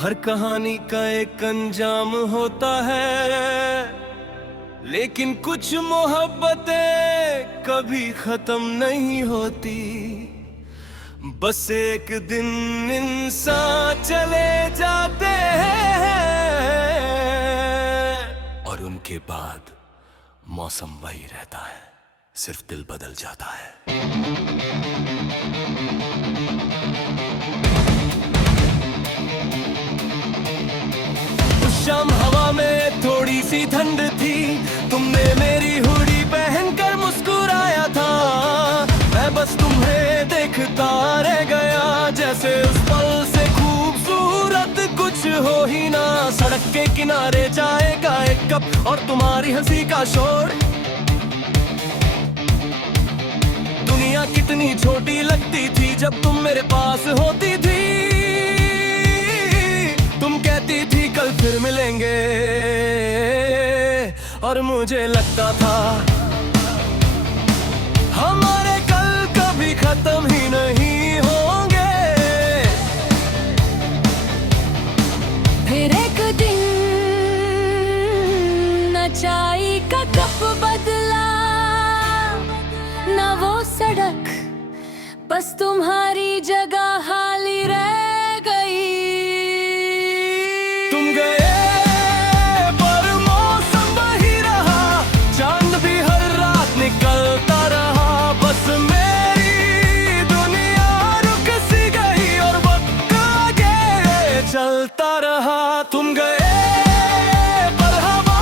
हर कहानी का एक अंजाम होता है, लेकिन कुछ मोहब्बतें कभी खत्म नहीं होती। बस एक दिन इंसान चले जाते हैं और उनके बाद मौसम वही रहता है, सिर्फ दिल बदल जाता है। शाम हवा में थोड़ी सी ठंड थी, तुमने मेरी हुडी पहनकर मुस्कुराया था। मैं बस तुम्हें देखता रह गया, जैसे उस पल से खूबसूरत कुछ हो ही ना। सड़क के किनारे चाय का एक कप और तुम्हारी हंसी का शोर। दुनिया कितनी छोटी लगती थी जब तुम मेरे पास होती थी। तुम कहती थी कल फिर मिलेंगे, और मुझे लगता था हमारे कल कभी खत्म ही नहीं होंगे। फिर एक दिन न चाय का कप बदला, न वो सड़क, बस तुम्हारी जगह खाली रह गई। तुम गए पर मौसम वही रहा, चांद भी हर रात निकलता रहा। बस मेरी दुनिया रुक सी गई और वक्त आगे चलता रहा। तुम गए पर हवा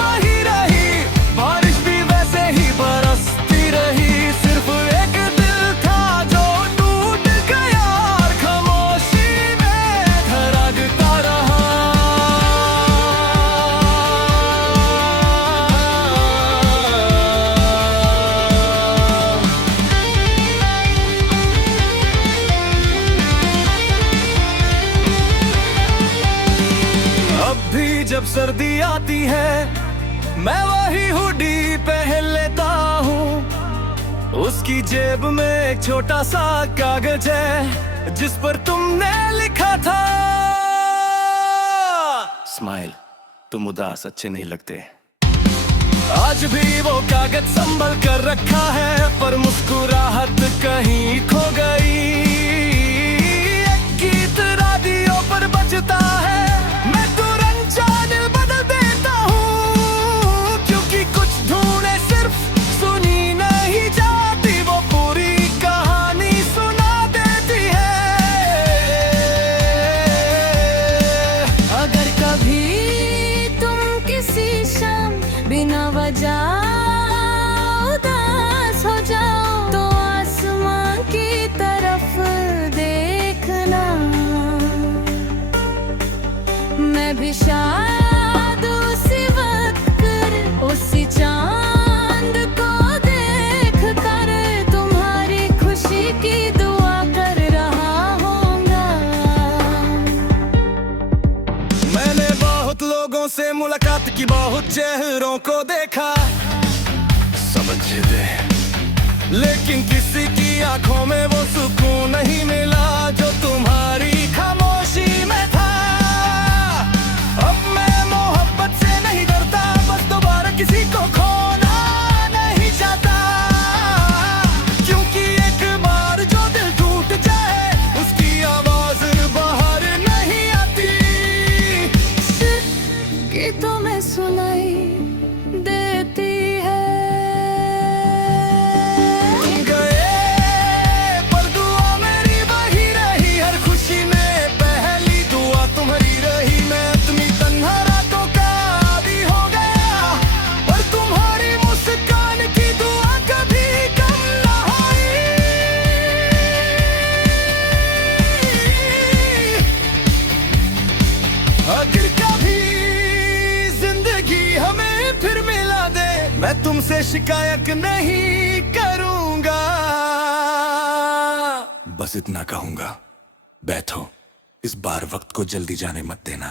वही रही, बारिश भी वैसे ही बरसती रही। सिर्फ एक दिल था जो टूट गया और खामोशी में धड़कता रहा। अब भी जब सर्दी आती है, मैं वही हुडी पहन लेता हूँ। उसकी जेब में एक छोटा सा कागज है, जिस पर तुमने लिखा था स्माइल, तुम उदास अच्छे नहीं लगते। आज भी वो कागज संभल कर रखा है, पर मुस्कुराहट कहीं खो गई। एक गीत रेडियो पर बजता है, मैं तुरंत चैनल बदल देता हूँ, क्योंकि कुछ धुनें सिर्फ सुनी नहीं जाती, वो पूरी कहानी सुना देती है। अगर कभी तुम किसी शाम बिना वजह उदास हो जाओ, तो आसमां की तरफ देखना। मैं भी शायद उसी वक्त उसी चांद को देख कर तुम्हारी खुशी की दुआ कर रहा होऊंगा। मैंने बहुत लोगों से मुलाकात की, बहुत चेहरों को देखा, समझ दे, लेकिन किसी की आंखों में वो सुकून नहीं मिला जो तुम्हारी खामोशी में था। अब मैं मोहब्बत से नहीं डरता, बस दोबारा किसी को खोना नहीं चाहता, क्योंकि एक बार जो दिल टूट जाए, उसकी आवाज बाहर नहीं आती। गीतों में सुनाई देती है। तुम गए पर दुआ मेरी वही रही, हर खुशी में पहली दुआ तुम्हारी रही। मैं अपनी तन्हा रातों का आदी हो गया, पर तुम्हारी मुस्कान की दुआ कभी कम ना हुई। अगर कभी जिंदगी हमें फिर मिला दे, मैं तुमसे शिकायत नहीं करूंगा। बस इतना कहूंगा, बैठो, इस बार वक्त को जल्दी जाने मत देना।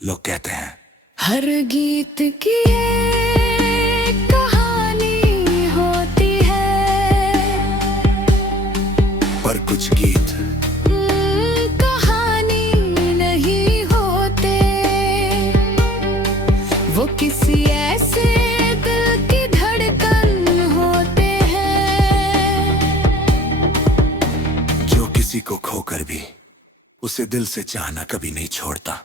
लोग कहते हैं हर गीत की एक कहानी होती है, पर कुछ गीत कहानी नहीं को खोकर भी उसे दिल से चाहना कभी नहीं छोड़ता।